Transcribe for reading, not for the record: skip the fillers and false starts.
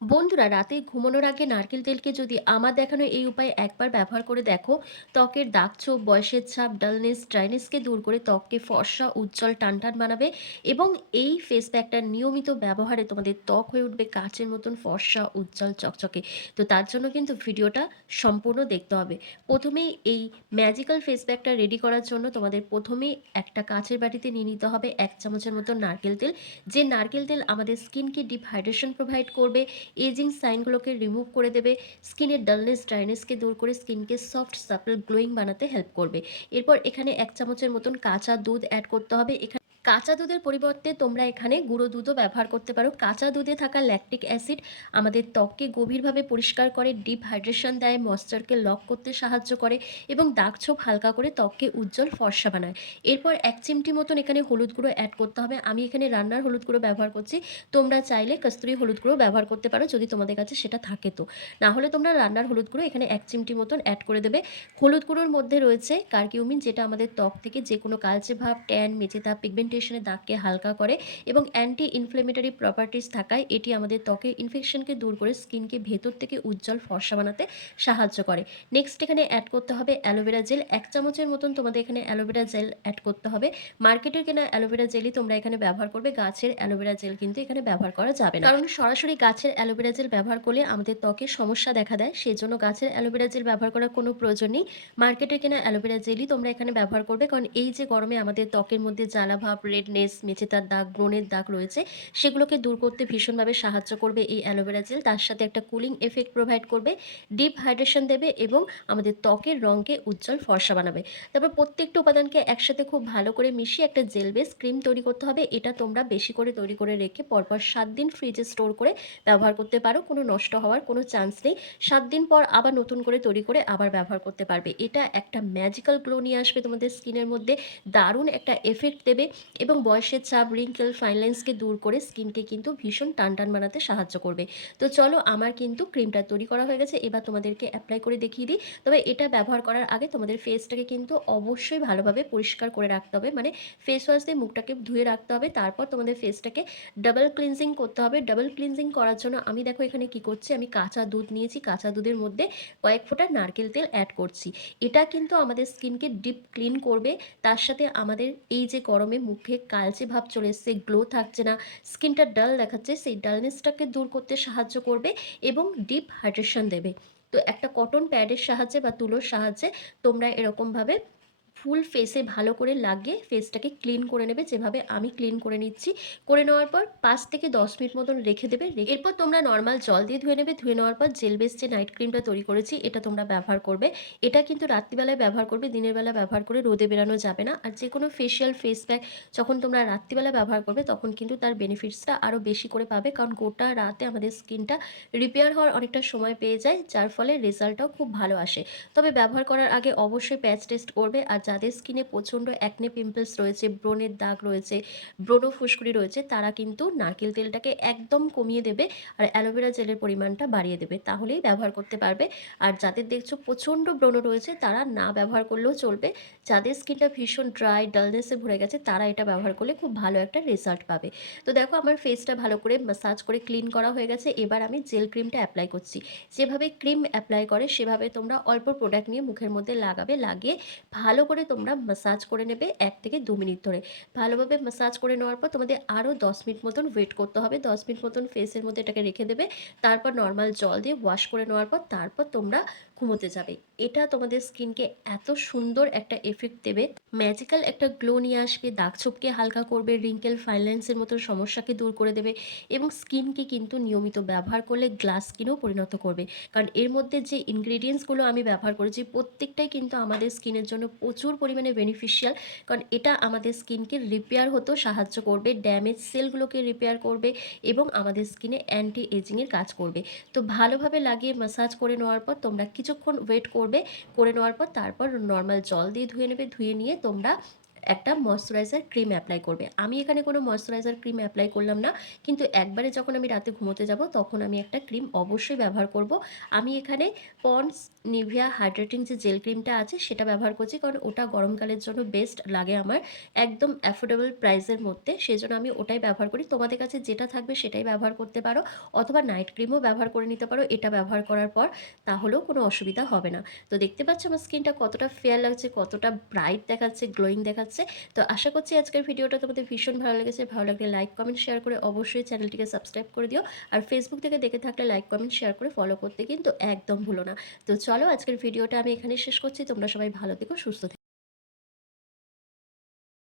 বন্ধুরা, রাতে ঘুমানোর আগে নারকেল তেলকে যদি আমার দেখানো এই উপায়ে একবার ব্যবহার করে দেখো, ত্বকের দাগছোপ, বয়সের ছাপ, ডালনেস, ড্রাইনেসকে দূর করে ত্বককে ফর্সা, উজ্জ্বল, টানটান বানাবে। এবং এই ফেস প্যাকটার নিয়মিত ব্যবহারে তোমাদের ত্বক হয়ে উঠবে কাচের মতন ফর্সা, উজ্জ্বল, চকচকে। তো তার জন্য কিন্তু ভিডিওটা সম্পূর্ণ দেখতে হবে। প্রথমেই এই ম্যাজিক্যাল ফেস প্যাকটা রেডি করার জন্য তোমাদের প্রথমেই একটা কাচের বাটিতে নিয়ে নিতে হবে 1 চামচের মতো নারকেল তেল। যে নারকেল তেল আমাদের স্কিনকে ডিপ হাইড্রেশন প্রোভাইড করবে, এজিং সাইনগুলোকে রিমুভ করে দেবে, স্কিনের ডালনেস, ড্রাইনেসকে দূর করে স্কিনকে সফট, সাপল, গ্লোয়িং বানাতে হেল্প করবে। এরপর এখানে 1 চামচের মতন কাঁচা দুধ অ্যাড করতে হবে। এখানে কাঁচা দুধের পরিবর্তে তোমরা এখানে গুঁড়ো দুধও ব্যবহার করতে পারো। কাঁচা দুধে থাকা ল্যাকটিক অ্যাসিড আমাদের ত্বককে গভীরভাবে পরিষ্কার করে, ডিপ হাইড্রেশন দেয়, ময়েশ্চারকে লক করতে সাহায্য করে এবং দাগছোপ হালকা করে ত্বককে উজ্জ্বল ফর্সা বানায়। এরপর 1 চিমটি মতন এখানে হলুদ গুঁড়ো অ্যাড করতে হবে। আমি এখানে রান্নার হলুদ গুঁড়ো ব্যবহার করছি। তোমরা চাইলে কস্তুরি হলুদ গুঁড়ো ব্যবহার করতে পারো যদি তোমাদের কাছে সেটা থাকে তো। না হলে তোমরা রান্নার হলুদ গুঁড়ো এখানে 1 চিমটি মতন অ্যাড করে দেবে। হলুদ গুঁড়োর মধ্যে রয়েছে কারকিউমিন, যেটা আমাদের ত্বক থেকে যে কোনো কালচে ভাব, ট্যান, মেচে দাগ, পিগমেন্টেশনের দাগকে হালকা করে এবং অ্যান্টি ইনফ্লেমেটরি প্রপার্টিস থাকায় এটি আমাদের ত্বকের ইনফেকশনকে দূর করে স্কিনকে ভেতর থেকে উজ্জ্বল ফর্সা বানাতে সাহায্য করে। নেক্সট এখানে অ্যাড করতে হবে অ্যালোভেরা জেল। 1 চামচের মতন তোমাদের এখানে অ্যালোভেরা জেল অ্যাড করতে হবে। মার্কেটের কেনা অ্যালোভেরা জেলই তোমরা এখানে ব্যবহার করবে। গাছের অ্যালোভেরা জেল কিন্তু এখানে ব্যবহার করা যাবে না, কারণ সরাসরি গাছের অ্যালোভেরা জেল ব্যবহার করলে আমাদের ত্বকে সমস্যা দেখা দেয়। সেজন্য গাছের অ্যালোভেরা জেল ব্যবহার করার কোনো প্রয়োজন নেই। মার্কেটের কেনা অ্যালোভেরা জেলই তোমরা এখানে ব্যবহার করবে, কারণ এই যে গরমে আমাদের ত্বকের মধ্যে জ্বালাভাব, রেডনেস, মেচেদার দাগ, ব্রণের দাগ রয়েছে, সেগুলোকে দূর করতে ভীষণভাবে সাহায্য করবে এই অ্যালোভেরা জেল। তার সাথে একটা কুলিং এফেক্ট প্রোভাইড করবে, ডিপ হাইড্রেশন দেবে এবং আমাদের ত্বকের রঙকে উজ্জ্বল ফর্সা বানাবে। তারপর প্রত্যেকটা উপাদানকে একসাথে খুব ভালো করে মিশিয়ে একটা জেল বেস ক্রিম তৈরি করতে হবে। এটা তোমরা বেশি করে তৈরি করে রেখে পরপর 7 দিন ফ্রিজে স্টোর করে ব্যবহার করতে পারো। কোনো নষ্ট হওয়ার কোনো চান্স নেই। 7 দিন পর আবার নতুন করে তৈরি করে আবার ব্যবহার করতে পারবে। এটা একটা ম্যাজিক্যাল গ্লো নিয়ে আসবে তোমাদের স্কিনের মধ্যে, দারুণ একটা এফেক্ট দেবে এবং বয়সের ছাপ, রিঙ্কেল, ফাইন লাইন্সকে দূর করে স্কিনকে কিন্তু ভীষণ টানটান বানাতে সাহায্য করবে। তো চলো, আমার কিন্তু ক্রিমটা তৈরি করা হয়ে গেছে। এবার তোমাদেরকে অ্যাপ্লাই করে দেখিয়ে দিই। তবে এটা ব্যবহার করার আগে তোমাদের ফেসটাকে কিন্তু অবশ্যই ভালোভাবে পরিষ্কার করে রাখতে হবে। মানে ফেস ওয়াশ দিয়ে মুখটাকে ধুয়ে রাখতে হবে। তারপর তোমাদের ফেসটাকে ডাবল ক্লিনজিং করতে হবে। ডাবল ক্লিনজিং করার জন্য আমি দেখো এখানে কি করছি, আমি কাঁচা দুধ নিয়েছি। কাঁচা দুধের মধ্যে কয়েক ফোঁটা নারকেল তেল অ্যাড করছি। এটা কিন্তু আমাদের স্কিনকে ডিপ ক্লিন করবে। তার সাথে আমাদের এই যে গরমে মুখে কালচে ভাব চলে এসছে, গ্লো থাকছে না, স্কিনটা ডাল দেখাচ্ছে, সেই ডালনেসটাকে দূর করতে সাহায্য করবে এবং ডিপ হাইড্রেশন দেবে। তো একটা কটন প্যাডের সাহায্যে বা তুলোর সাহায্যে তোমরা এরকমভাবে ফুল ফেসে ভালো করে লাগিয়ে ফেসটাকে ক্লিন করে নেবে, যেভাবে আমি ক্লিন করে নিচ্ছি। করে নেওয়ার পর 5 থেকে 10 মিনিট মতন রেখে দেবে। এরপর তোমরা নর্মাল জল দিয়ে ধুয়ে নেবে। ধুয়ে নেওয়ার পর জেল বেস যে নাইট ক্রিমটা তৈরি করেছি এটা তোমরা ব্যবহার করবে। এটা কিন্তু রাত্রিবেলায় ব্যবহার করবে, দিনের বেলা ব্যবহার করে রোদে বেরানো যাবে না। আর যে কোনো ফেশিয়াল ফেস প্যাক যখন তোমরা রাত্রিবেলা ব্যবহার করবে তখন কিন্তু তার বেনিফিটসটা আরও বেশি করে পাবে, কারণ গোটা রাতে আমাদের স্কিনটা রিপেয়ার হওয়ার অনেকটা সময় পেয়ে যায়, যার ফলে রেজাল্টটাও খুব ভালো আসে। তবে ব্যবহার করার আগে অবশ্যই প্যাচ টেস্ট করবে। আর যাদের স্কিনে প্রচণ্ড অ্যাকনে পিম্পলস রয়েছে, ব্রণের দাগ রয়েছে, ব্রণ ফুসকুড়ি রয়েছে, তারা কিন্তু নারকেল তেলটাকে একদম কমিয়ে দেবে আর অ্যালোভেরা জেলের পরিমাণটা বাড়িয়ে দেবে, তাহলেই ব্যবহার করতে পারবে। আর যাদের দেখছো প্রচণ্ড ব্রণ রয়েছে তারা না ব্যবহার করলেও চলবে। যাদের স্কিনটা ভীষণ ড্রাই, ডালনেসে ভরে গেছে, তারা এটা ব্যবহার করলে খুব ভালো একটা রেজাল্ট পাবে। তো দেখো আমার ফেসটা ভালো করে মাসাজ করে ক্লিন করা হয়ে গেছে। এবার আমি জেল ক্রিমটা অ্যাপ্লাই করছি। যেভাবে ক্রিম অ্যাপ্লাই করে সেভাবে তোমরা অল্প প্রোডাক্ট নিয়ে মুখের মধ্যে লাগাবে। লাগিয়ে ভালো করে তোমরা মাসাজ করে নেবে 1 থেকে 2 মিনিট ধরে। ভালোভাবে মাসাজ করে নেওয়ার পর তোমাদের আরও 10 মিনিট মতন ওয়েট করতে হবে। 10 মিনিট মতন ফেসের মধ্যে এটাকে রেখে দেবে। তারপর নর্মাল জল দিয়ে ওয়াশ করে নেওয়ার পর তারপর তোমরা ঘুমোতে যাবে। এটা তোমাদের স্কিনকে এত সুন্দর একটা এফেক্ট দেবে, ম্যাজিক্যাল একটা গ্লো নিয়ে আসবে, দাগছোপকে হালকা করবে, রিঙ্কেল, ফাইন লাইন্সের মতো সমস্যাকে দূর করে দেবে এবং স্কিনকে কিন্তু নিয়মিত ব্যবহার করলে গ্লাস স্কিনেও পরিণত করবে। কারণ এর মধ্যে যে ইনগ্রিডিয়েন্টসগুলো আমি ব্যবহার করেছি প্রত্যেকটাই কিন্তু আমাদের স্কিনের জন্য প্রচুর পরিমাণে বেনিফিশিয়াল। কারণ এটা আমাদের স্কিনকে রিপেয়ার হতেও সাহায্য করবে, ড্যামেজ সেলগুলোকে রিপেয়ার করবে এবং আমাদের স্কিনে অ্যান্টি এজিংয়ের কাজ করবে। তো ভালোভাবে লাগিয়ে মাসাজ করে নেওয়ার পর তোমরা কিছুক্ষণ ওয়েট করবে। করে নেওয়ার পর তারপর নর্মাল জল দিয়ে ধুয়ে নেবে। ধুয়ে নিয়ে তোমরা একটা ময়েশ্চারাইজার ক্রিম অ্যাপ্লাই করবে। আমি এখানে কোনো ময়েশ্চারাইজার ক্রিম অ্যাপ্লাই করলাম না। কিন্তু একবারে যখন আমি রাতে ঘুমোতে যাব তখন আমি একটা ক্রিম অবশ্যই ব্যবহার করব। আমি এখানে পন্ডস নিভিয়া হাইড্রেটিং যে জেল ক্রিমটা আছে সেটা ব্যবহার করছি। কারণ ওটা গরমকালের জন্য বেস্ট লাগে আমার। একদম অ্যাফোর্ডেবল প্রাইসের মধ্যে। সেজন্য আমি ওটাই ব্যবহার করি। তোমাদের কাছে যেটা থাকবে সেটাই ব্যবহার করতে পারো। অথবা নাইট ক্রিমও ব্যবহার করে নিতে পারো এটা ব্যবহার করার পর। তাহলেও কোনো অসুবিধা হবে না। তো দেখতে পাচ্ছ আমার স্কিনটা কতটা ফেয়ার লাগছে, কতটা ব্রাইট দেখাচ্ছে, গ্লোয়িং দেখাচ্ছে। তো আশা করছি আজকের ভিডিওটা তোমাদের ভীষণ ভালো লেগেছে। ভালো লাগলে লাইক, কমেন্ট, শেয়ার করে অবশ্যই চ্যানেলটিকে সাবস্ক্রাইব করে দিও। আর ফেসবুক থেকে দেখে থাকলে লাইক, কমেন্ট, শেয়ার করে ফলো করতে কিন্তু একদম ভুলো না। তো চলো আজকের ভিডিওটা আমি এখানেই শেষ করছি। তোমরা সবাই ভালো থেকো, সুস্থ থেকো।